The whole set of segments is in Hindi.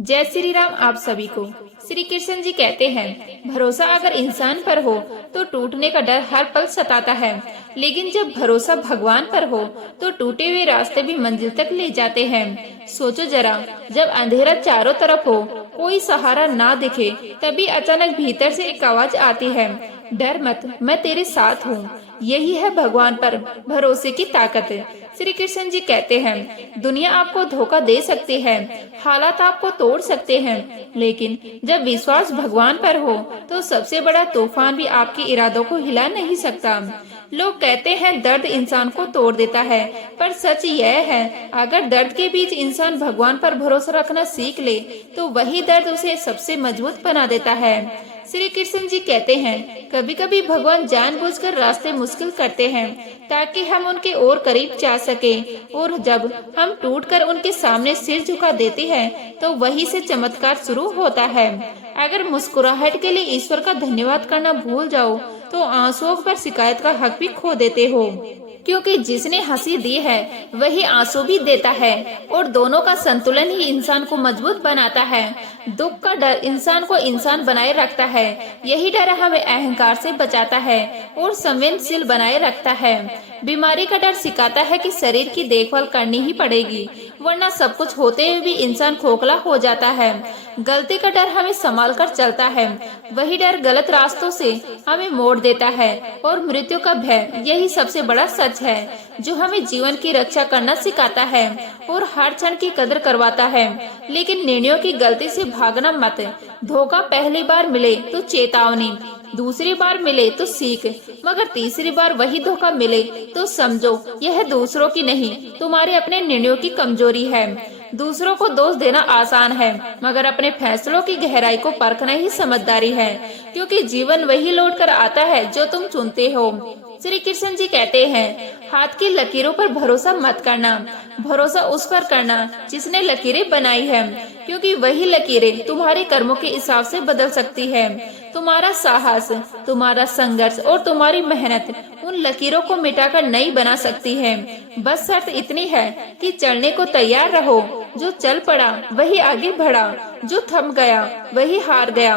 जय श्री राम आप सभी को। श्री कृष्ण जी कहते हैं, भरोसा अगर इंसान पर हो तो टूटने का डर हर पल सताता है, लेकिन जब भरोसा भगवान पर हो तो टूटे हुए रास्ते भी मंजिल तक ले जाते हैं। सोचो जरा, जब अंधेरा चारों तरफ हो, कोई सहारा ना दिखे, तभी अचानक भीतर से एक आवाज आती है, डर मत, मैं तेरे साथ हूँ। यही है भगवान पर भरोसे की ताकत। श्री कृष्ण जी कहते हैं, दुनिया आपको धोखा दे सकती है, हालात आपको तोड़ सकते हैं, लेकिन जब विश्वास भगवान पर हो तो सबसे बड़ा तूफान भी आपके इरादों को हिला नहीं सकता। लोग कहते हैं दर्द इंसान को तोड़ देता है, पर सच यह है, अगर दर्द के बीच इंसान भगवान पर भरोसा रखना सीख ले तो वही दर्द उसे सबसे मजबूत बना देता है। श्री कृष्ण जी कहते हैं, कभी कभी भगवान जानबूझकर रास्ते मुश्किल करते हैं ताकि हम उनके और करीब जा सके, और जब हम टूटकर उनके सामने सिर झुका देते हैं तो वहीं से चमत्कार शुरू होता है। अगर मुस्कुराहट के लिए ईश्वर का धन्यवाद करना भूल जाओ तो आंसुओं पर शिकायत का हक भी खो देते हो, क्योंकि जिसने हंसी दी है वही आंसू भी देता है, और दोनों का संतुलन ही इंसान को मजबूत बनाता है। दुख का डर इंसान को इंसान बनाए रखता है, यही डर हमें अहंकार से बचाता है और संवेदनशील बनाए रखता है। बीमारी का डर सिखाता है कि शरीर की देखभाल करनी ही पड़ेगी, वरना सब कुछ होते हुए भी इंसान खोखला हो जाता है। गलती का डर हमें संभाल कर चलता है, वही डर गलत रास्तों से हमें मोड़ देता है, और मृत्यु का भय यही सबसे बड़ा सच है जो हमें जीवन की रक्षा करना सिखाता है और हर क्षण की कदर करवाता है। लेकिन निर्णयों की गलती से भागना मत। धोखा पहली बार मिले तो चेतावनी, दूसरी बार मिले तो सीख, मगर तीसरी बार वही धोखा मिले तो समझो यह दूसरों की नहीं, तुम्हारे अपने निर्णयों की कमजोरी है। दूसरों को दोष देना आसान है, मगर अपने फैसलों की गहराई को परखना ही समझदारी है, क्योंकि जीवन वही लौट कर आता है जो तुम चुनते हो। श्री कृष्ण जी कहते हैं, हाथ की लकीरों पर भरोसा मत करना, भरोसा उस पर करना जिसने लकीरें बनाई है, क्योंकि वही लकीरें तुम्हारे कर्मों के हिसाब से बदल सकती है। तुम्हारा साहस, तुम्हारा संघर्ष और तुम्हारी मेहनत उन लकीरों को मिटाकर नई बना सकती है। बस शर्त इतनी है कि चलने को तैयार रहो। जो चल पड़ा वही आगे बढ़ा, जो थम गया वही हार गया।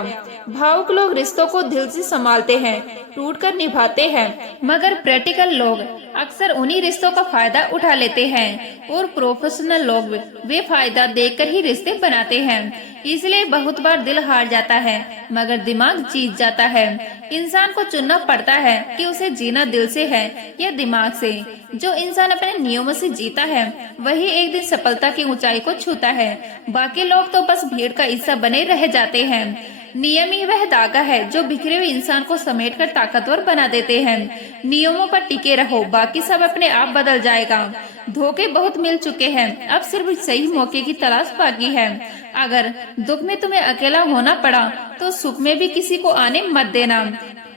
भावुक लोग रिश्तों को दिल से संभालते हैं, टूट कर निभाते हैं, मगर प्रैक्टिकल लोग अक्सर उन्हीं रिश्तों का फायदा उठा लेते हैं, और प्रोफेशनल लोग वे फायदा देखकर ही रिश्ते बनाते हैं। इसलिए बहुत बार दिल हार जाता है, मगर दिमाग जीत जाता है। इंसान को चुनना पड़ता है कि उसे जीना दिल से है या दिमाग से। जो इंसान अपने नियमों से जीता है वही एक दिन सफलता की ऊंचाई को छूता है, बाकी लोग तो बस भीड़ का हिस्सा बने रह जाते हैं। नियम ही वह धागा है जो बिखरे हुए इंसान को समेटकर ताकतवर बना देते हैं। नियमों पर टिके रहो, बाकी सब अपने आप बदल जाएगा। धोखे बहुत मिल चुके हैं, अब सिर्फ सही मौके की तलाश बाकी है। अगर दुख में तुम्हें अकेला होना पड़ा तो सुख में भी किसी को आने मत देना।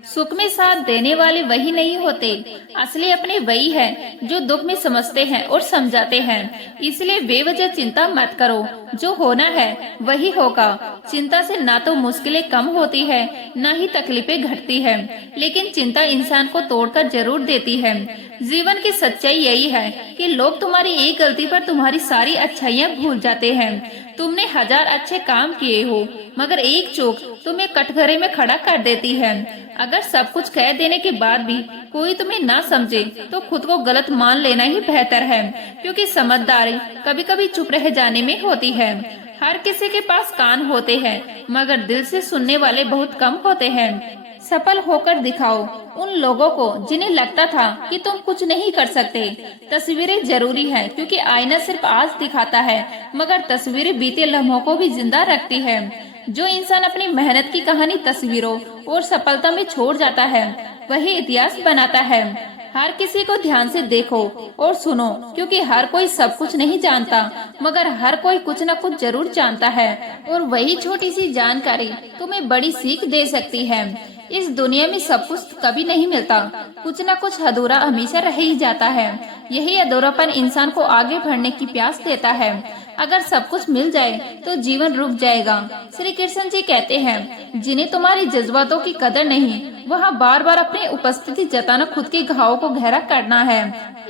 सुख में साथ देने वाले वही नहीं होते, असली अपने वही है जो दुख में समझते हैं और समझाते हैं। इसलिए बेवजह चिंता मत करो, जो होना है वही होगा। चिंता से ना तो मुश्किलें कम होती है, ना ही तकलीफें घटती है, लेकिन चिंता इंसान को तोड़कर जरूर देती है। जीवन की सच्चाई यही है कि लोग तुम्हारी एक गलती पर तुम्हारी सारी अच्छाइयाँ भूल जाते हैं। तुमने 1000 अच्छे काम किए हो, मगर एक चूक तुम्हें कटघरे में खड़ा कर देती है। अगर सब कुछ कह देने के बाद भी कोई तुम्हें ना समझे तो खुद को गलत मान लेना ही बेहतर है, क्योंकि समझदारी कभी कभी चुप रह जाने में होती है। हर किसी के पास कान होते हैं, मगर दिल से सुनने वाले बहुत कम होते हैं। सफल होकर दिखाओ उन लोगों को जिन्हें लगता था कि तुम कुछ नहीं कर सकते। तस्वीरें जरूरी है, क्योंकि आईना सिर्फ आज दिखाता है, मगर तस्वीरें बीते लम्हों को भी जिंदा रखती है। जो इंसान अपनी मेहनत की कहानी तस्वीरों और सफलता में छोड़ जाता है वही इतिहास बनाता है। हर किसी को ध्यान से देखो और सुनो, क्योंकि हर कोई सब कुछ नहीं जानता, मगर हर कोई कुछ न कुछ जरूर जानता है, और वही छोटी सी जानकारी तुम्हें बड़ी सीख दे सकती है। इस दुनिया में सब कुछ कभी नहीं मिलता, कुछ न कुछ अधूरा हमेशा रह ही जाता है। यही अधूरापन इंसान को आगे बढ़ने की प्यास देता है। अगर सब कुछ मिल जाए तो जीवन रुक जाएगा। श्री कृष्ण जी कहते हैं, जिन्हें तुम्हारी जज्बातों की कदर नहीं, वहाँ बार बार अपनी उपस्थिति जताना खुद के घावों को गहरा करना है।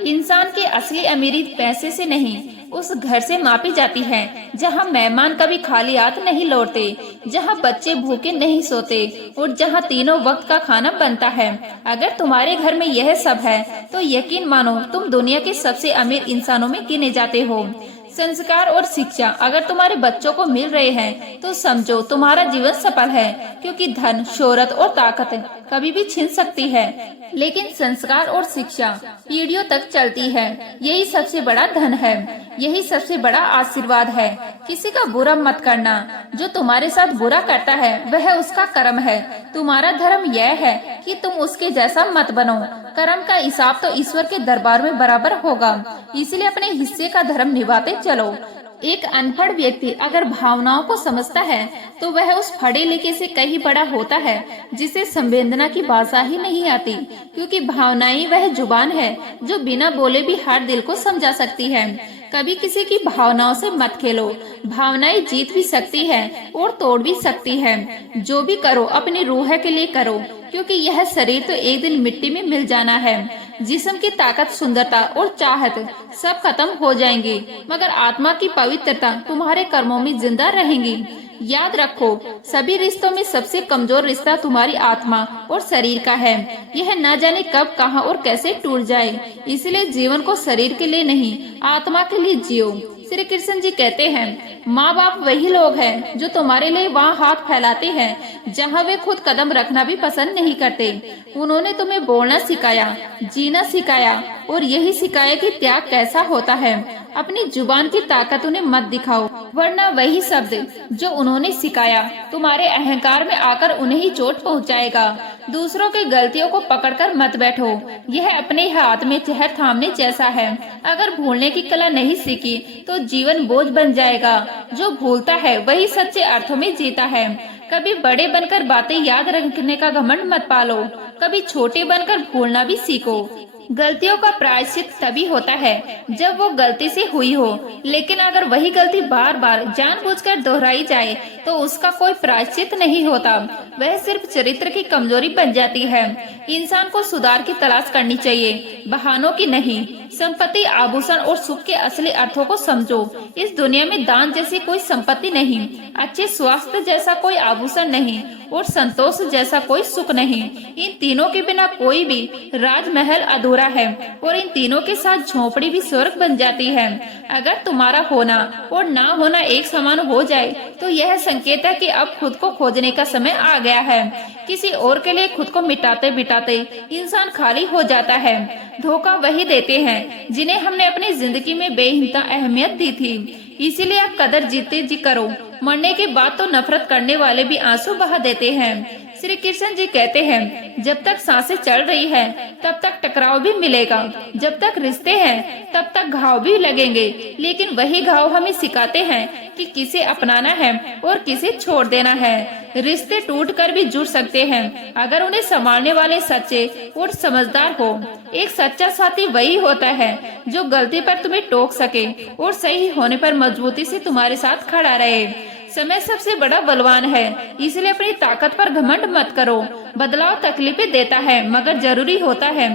इंसान की असली अमीरी पैसे से नहीं, उस घर से मापी जाती है जहाँ मेहमान कभी खाली हाथ नहीं लौटते, जहाँ बच्चे भूखे नहीं सोते और जहाँ तीनों वक्त का खाना बनता है। अगर तुम्हारे घर में यह सब है तो यकीन मानो तुम दुनिया के सबसे अमीर इंसानों में गिने जाते हो। संस्कार और शिक्षा अगर तुम्हारे बच्चों को मिल रहे हैं तो समझो तुम्हारा जीवन सफल है, क्योंकि धन, शोहरत और ताकत कभी भी छीन सकती है, लेकिन संस्कार और शिक्षा पीढ़ियों तक चलती है। यही सबसे बड़ा धन है, यही सबसे बड़ा आशीर्वाद है। किसी का बुरा मत करना, जो तुम्हारे साथ बुरा करता है वह उसका कर्म है। तुम्हारा धर्म यह है कि तुम उसके जैसा मत बनो। कर्म का हिसाब तो ईश्वर के दरबार में बराबर होगा, इसलिए अपने हिस्से का धर्म निभाते चलो। एक अनपढ़ व्यक्ति अगर भावनाओं को समझता है तो वह उस पढ़े लिखे से कहीं बड़ा होता है जिसे संवेदना की भाषा ही नहीं आती, क्योंकि भावनाएं वह जुबान है जो बिना बोले भी हर दिल को समझा सकती है। कभी किसी की भावनाओं से मत खेलो। भावनाएं जीत भी सकती है और तोड़ भी सकती है। जो भी करो अपनी रूह के लिए करो, क्योंकि यह शरीर तो एक दिन मिट्टी में मिल जाना है। जिस्म की ताकत, सुंदरता और चाहत सब खत्म हो जाएंगी, मगर आत्मा की पवित्रता तुम्हारे कर्मों में जिंदा रहेंगी। याद रखो, सभी रिश्तों में सबसे कमजोर रिश्ता तुम्हारी आत्मा और शरीर का है। यह न जाने कब, कहां और कैसे टूट जाए। इसलिए जीवन को शरीर के लिए नहीं, आत्मा के लिए जियो। श्री कृष्ण जी कहते हैं, माँ बाप वही लोग हैं जो तुम्हारे लिए वहाँ हाथ फैलाते हैं जहाँ वे खुद कदम रखना भी पसंद नहीं करते। उन्होंने तुम्हें बोलना सिखाया, जीना सिखाया और यही सिखाया कि त्याग कैसा होता है। अपनी जुबान की ताकत उन्हें मत दिखाओ, वरना वही शब्द जो उन्होंने सिखाया तुम्हारे अहंकार में आकर उन्हें ही चोट पहुँचाएगा। दूसरों की गलतियों को पकड़कर मत बैठो, यह अपने हाथ में जहर थामने जैसा है। अगर भूलने की कला नहीं सीखी तो जीवन बोझ बन जाएगा। जो भूलता है वही सच्चे अर्थों में जीता है। कभी बड़े बनकर बातें याद रखने का घमंड मत पालो, कभी छोटे बनकर भूलना भी सीखो। गलतियों का प्रायश्चित तभी होता है जब वो गलती से हुई हो, लेकिन अगर वही गलती बार बार जानबूझकर दोहराई जाए तो उसका कोई प्रायश्चित नहीं होता, वह सिर्फ चरित्र की कमजोरी बन जाती है। इंसान को सुधार की तलाश करनी चाहिए, बहानों की नहीं। संपत्ति, आभूषण और सुख के असली अर्थों को समझो। इस दुनिया में दान जैसी कोई संपत्ति नहीं, अच्छे स्वास्थ्य जैसा कोई आभूषण नहीं और संतोष जैसा कोई सुख नहीं। इन तीनों के बिना कोई भी राजमहल अधूरा है और इन तीनों के साथ झोपड़ी भी स्वर्ग बन जाती है। अगर तुम्हारा होना और ना होना एक समान हो जाए तो यह संकेत है कि अब खुद को खोजने का समय आ गया है। किसी और के लिए खुद को मिटाते मिटाते इंसान खाली हो जाता है। धोखा वही देते हैं जिन्हें हमने अपनी जिंदगी में बेहिंता अहमियत दी थी। इसीलिए आप कदर जीते जी करो, मरने के बाद तो नफरत करने वाले भी आंसू बहा देते हैं। श्री कृष्ण जी कहते हैं, जब तक सांसें चल रही है तब तक टकराव भी मिलेगा, जब तक रिश्ते हैं तब तक घाव भी लगेंगे, लेकिन वही घाव हमें सिखाते हैं कि किसे अपनाना है और किसे छोड़ देना है। रिश्ते टूट कर भी जुड़ सकते हैं अगर उन्हें संभालने वाले सच्चे और समझदार हो। एक सच्चा साथी वही होता है जो गलती पर तुम्हें टोक सके और सही होने पर मजबूती से तुम्हारे साथ खड़ा रहे। समय सबसे बड़ा बलवान है, इसलिए अपनी ताकत पर घमंड मत करो। बदलाव तकलीफें देता है मगर जरूरी होता है।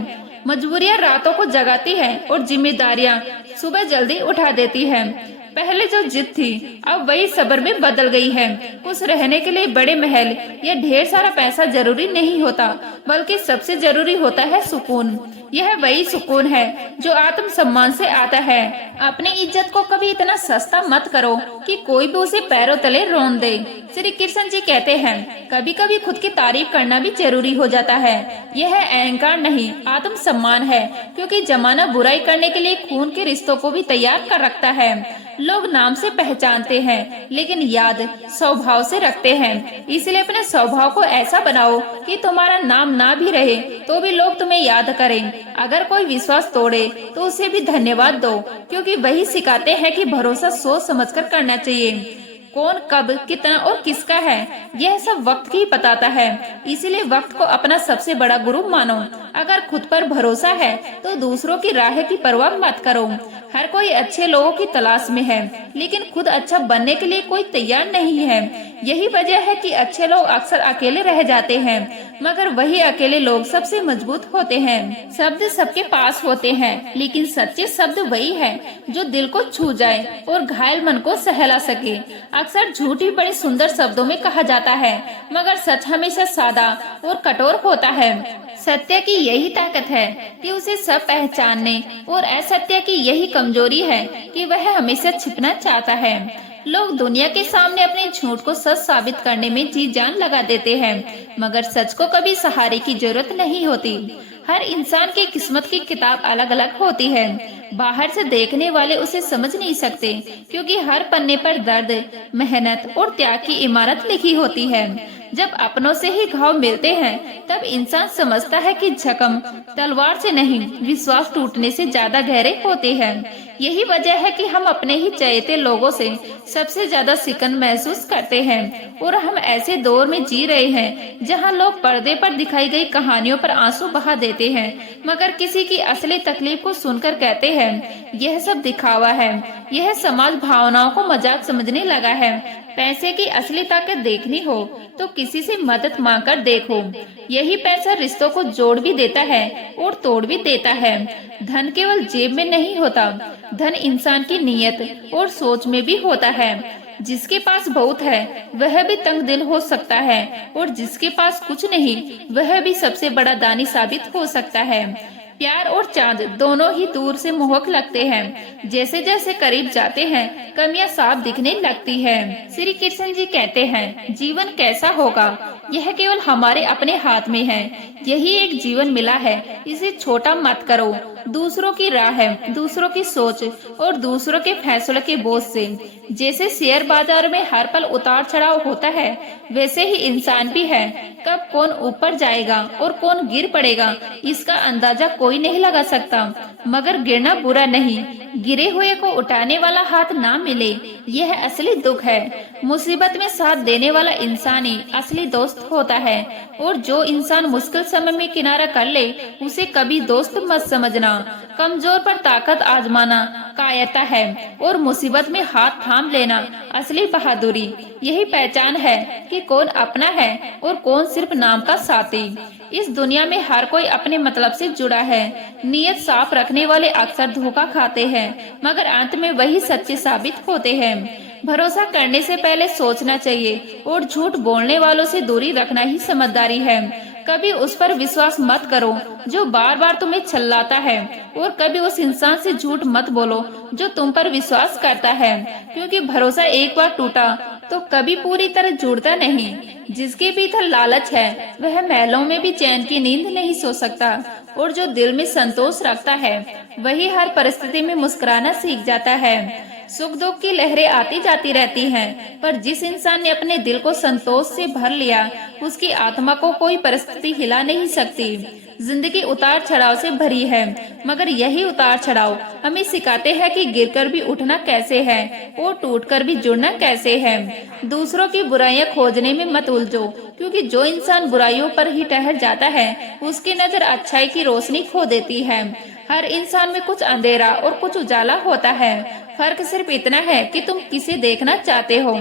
मजबूरियां रातों को जगाती है और जिम्मेदारियां सुबह जल्दी उठा देती है। पहले जो जिद थी अब वही सब्र में बदल गई है। खुश रहने के लिए बड़े महल या ढेर सारा पैसा जरूरी नहीं होता, बल्कि सबसे जरूरी होता है सुकून। यह वही सुकून है जो आत्म सम्मान से आता है। अपनी इज्जत को कभी इतना सस्ता मत करो कि कोई भी उसे पैरों तले रौंद दे। श्री कृष्ण जी कहते हैं, कभी कभी खुद की तारीफ करना भी जरूरी हो जाता है। यह अहंकार नहीं, आत्म सम्मान है, क्योंकि जमाना बुराई करने के लिए खून के रिश्तों को भी तैयार कर रखता है। लोग नाम से पहचानते हैं लेकिन याद स्वभाव से रखते हैं। इसलिए अपने स्वभाव को ऐसा बनाओ कि तुम्हारा नाम ना भी रहे तो भी लोग तुम्हें याद करें। अगर कोई विश्वास तोड़े तो उसे भी धन्यवाद दो, क्योंकि वही सिखाते हैं कि भरोसा सोच समझकर करना चाहिए। कौन कब कितना और किसका है यह सब वक्त ही बताता है। इसीलिए वक्त को अपना सबसे बड़ा गुरु मानो। अगर खुद पर भरोसा है तो दूसरों की राह की परवाह मत करो। हर कोई अच्छे लोगों की तलाश में है, लेकिन खुद अच्छा बनने के लिए कोई तैयार नहीं है। यही वजह है कि अच्छे लोग अक्सर अकेले रह जाते हैं, मगर वही अकेले लोग सबसे मजबूत होते हैं। शब्द सबके पास होते हैं, लेकिन सच्चे शब्द वही है जो दिल को छू जाए और घायल मन को सहला सके। अक्सर झूठ ही बड़े सुंदर शब्दों में कहा जाता है, मगर सच हमेशा सादा और कठोर होता है। सत्य की यही ताकत है कि उसे सब पहचानने, और असत्य की यही कमजोरी है कि वह हमेशा छिपना चाहता है। लोग दुनिया के सामने अपने झूठ को सच साबित करने में जी जान लगा देते हैं, मगर सच को कभी सहारे की जरूरत नहीं होती। हर इंसान की किस्मत की किताब अलग अलग होती है। बाहर से देखने वाले उसे समझ नहीं सकते, क्योंकि हर पन्ने पर दर्द, मेहनत और त्याग की इमारत लिखी होती है। जब अपनों से ही घाव मिलते हैं, तब इंसान समझता है कि जख्म तलवार से नहीं, विश्वास टूटने से ज्यादा गहरे होते हैं। यही वजह है कि हम अपने ही चहेते लोगों से सबसे ज्यादा सिकन महसूस करते हैं, और हम ऐसे दौर में जी रहे हैं जहां लोग पर्दे पर दिखाई गई कहानियों पर आंसू बहा देते हैं, मगर किसी की असली तकलीफ को सुनकर कहते हैं यह सब दिखावा है, यह समाज भावनाओं को मजाक समझने लगा है। पैसे की असली ताकत देखनी हो तो किसी से मदद मांगकर देखो। यही पैसा रिश्तों को जोड़ भी देता है और तोड़ भी देता है। धन केवल जेब में नहीं होता, धन इंसान की नीयत और सोच में भी होता है। जिसके पास बहुत है वह भी तंग दिल हो सकता है, और जिसके पास कुछ नहीं वह भी सबसे बड़ा दानी साबित हो सकता है। प्यार और चांद दोनों ही दूर से मोहक लगते हैं, जैसे जैसे करीब जाते हैं कमियां साफ दिखने लगती है। श्री कृष्ण जी कहते हैं, जीवन कैसा होगा यह केवल हमारे अपने हाथ में है। यही एक जीवन मिला है, इसे छोटा मत करो। दूसरों की राह है, दूसरों की सोच और दूसरों के फैसलों के बोझ से। जैसे शेयर बाजार में हर पल उतार चढ़ाव होता है, वैसे ही इंसान भी है। कब कौन ऊपर जाएगा और कौन गिर पड़ेगा इसका अंदाजा कोई नहीं लगा सकता, मगर गिरना बुरा नहीं, गिरे हुए को उठाने वाला हाथ ना मिले यह असली दुख है। मुसीबत में साथ देने वाला इंसान ही असली दोस्त होता है, और जो इंसान मुश्किल समय में किनारा कर ले उसे कभी दोस्त मत समझना। कमजोर पर ताकत आजमाना कायरता है, और मुसीबत में हाथ थाम लेना असली बहादुरी। यही पहचान है कि कौन अपना है और कौन सिर्फ नाम का साथी। इस दुनिया में हर कोई अपने मतलब से जुड़ा है। नीयत साफ रखने वाले अक्सर धोखा खाते हैं, मगर अंत में वही सच्चे साबित होते हैं। भरोसा करने से पहले सोचना चाहिए, और झूठ बोलने वालों से दूरी रखना ही समझदारी है। कभी उस पर विश्वास मत करो जो बार बार तुम्हें छल्लाता है, और कभी उस इंसान से झूठ मत बोलो जो तुम पर विश्वास करता है, क्योंकि भरोसा एक बार टूटा तो कभी पूरी तरह जुड़ता नहीं। जिसके भीतर लालच है वह महलों में भी चैन की नींद नहीं सो सकता, और जो दिल में संतोष रखता है वही हर परिस्थिति में मुस्कुराना सीख जाता है। सुख दुख की लहरें आती जाती रहती हैं, पर जिस इंसान ने अपने दिल को संतोष से भर लिया उसकी आत्मा को कोई परिस्थिति हिला नहीं सकती। जिंदगी उतार चढ़ाव से भरी है, मगर यही उतार चढ़ाव हमें सिखाते हैं कि गिरकर भी उठना कैसे है और टूटकर भी जुड़ना कैसे है। दूसरों की बुराइयां खोजने में मत उलझो, क्योंकि जो इंसान बुराइयों पर ही ठहर जाता है उसकी नजर अच्छाई की रोशनी खो देती है। हर इंसान में कुछ अंधेरा और कुछ उजाला होता है। फर्क सिर्फ इतना है कि तुम किसे देखना चाहते हो।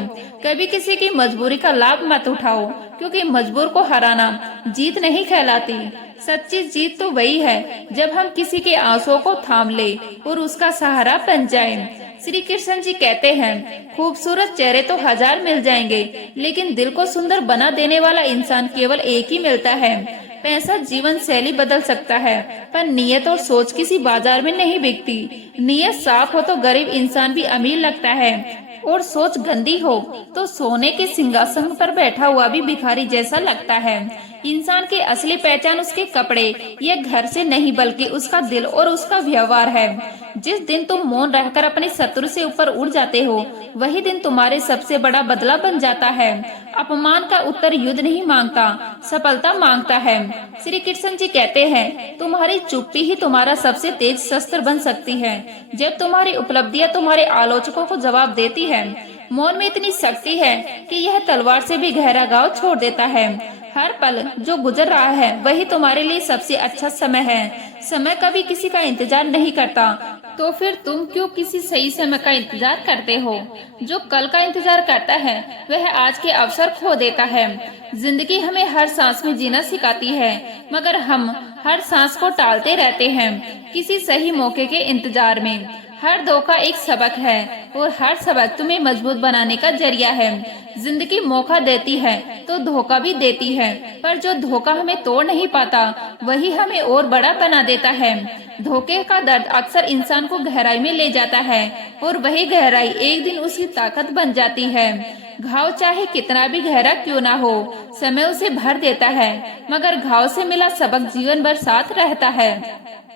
कभी किसी की मजबूरी का लाभ मत उठाओ, क्योंकि मजबूर को हराना जीत नहीं कहलाती। सच्ची जीत तो वही है जब हम किसी के आंसुओं को थाम ले और उसका सहारा बन जाए। श्री कृष्ण जी कहते हैं, खूबसूरत चेहरे तो हजार मिल जाएंगे, लेकिन दिल को सुंदर बना देने वाला इंसान केवल एक ही मिलता है। पैसा जीवन शैली बदल सकता है, पर नियत और सोच किसी बाजार में नहीं बिकती। नियत साफ हो तो गरीब इंसान भी अमीर लगता है, और सोच गंदी हो तो सोने के सिंहासन पर बैठा हुआ भी भिखारी जैसा लगता है। इंसान की असली पहचान उसके कपड़े या घर से नहीं, बल्कि उसका दिल और उसका व्यवहार है। जिस दिन तुम मौन रहकर अपने शत्रु से ऊपर उड़ जाते हो, वही दिन तुम्हारे सबसे बड़ा बदला बन जाता है। अपमान का उत्तर युद्ध नहीं मांगता, सफलता मांगता है। श्री कृष्ण जी कहते हैं, तुम्हारी चुप्पी ही तुम्हारा सबसे तेज शस्त्र बन सकती है। जब तुम्हारी उपलब्धियां तुम्हारे आलोचकों को जवाब देती है, मौन में इतनी शक्ति है कि यह तलवार से भी गहरा घाव छोड़ देता है। हर पल जो गुजर रहा है वही तुम्हारे लिए सबसे अच्छा समय है। समय कभी किसी का इंतजार नहीं करता, तो फिर तुम क्यों किसी सही समय का इंतजार करते हो? जो कल का इंतजार करता है वह आज के अवसर खो देता है। जिंदगी हमें हर सांस में जीना सिखाती है, मगर हम हर सांस को टालते रहते हैं किसी सही मौके के इंतजार में। हर धोखा एक सबक है और हर सबक तुम्हें मजबूत बनाने का जरिया है। जिंदगी मौका देती है तो धोखा भी देती है, पर जो धोखा हमें तोड़ नहीं पाता वही हमें और बड़ा बना देता है। धोखे का दर्द अक्सर इंसान को गहराई में ले जाता है और वही गहराई एक दिन उसकी ताकत बन जाती है। घाव चाहे कितना भी गहरा क्यों ना हो, समय उसे भर देता है, मगर घाव से मिला सबक जीवन भर साथ रहता है।